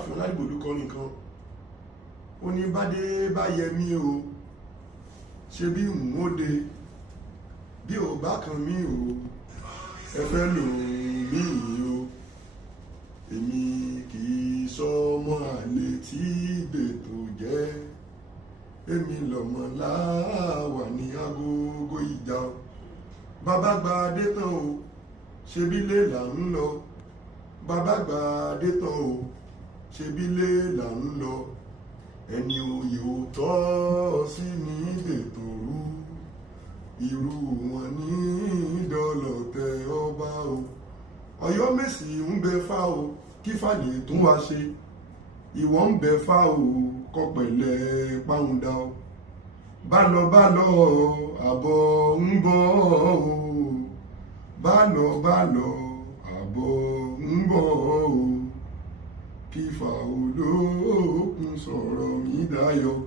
Alaafin Oladigbolu kọrin kan ó ní bádé bá yẹ mí o ṣe bí n ó de bí ò bá kan mí o ẹ fẹ́ lò mí o èmi kì í sọmọ àlè tí ìbètò jẹ́ èmi lọ́mọ láwà ní agogo ìjà o bàbá gba adé tán o ṣebí lé là ń lọ bàbá gba adé tán o ṣebí lé là ń lọ ẹni oyè ò tọ́ sí ní ìbètò rú irú wọn ní ìdọ́lọ̀tẹ̀ ọba o Ọ̀yọ́ Mèsì ń bẹ fá o kí fàlè tún wá ṣe ìwọ ń bẹ fá o kọpẹ̀lẹ̀ páhùndà o bá lọ àbọ̀ ń bọ̀ o bá lọ àbọ̀ ń bọ̀ o kí fà olókun sọ̀rọ̀ mi dayọ̀.